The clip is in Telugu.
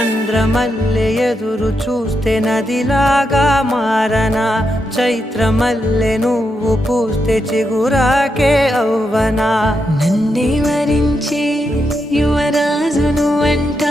చంద్రమల్లె ఎదురు చూస్తే నదిలాగా మారనా, చైత్రమల్లె నువ్వు పూస్తే చిగురాకే అవ్వనా. నన్నే వరించి యువరాజును అంట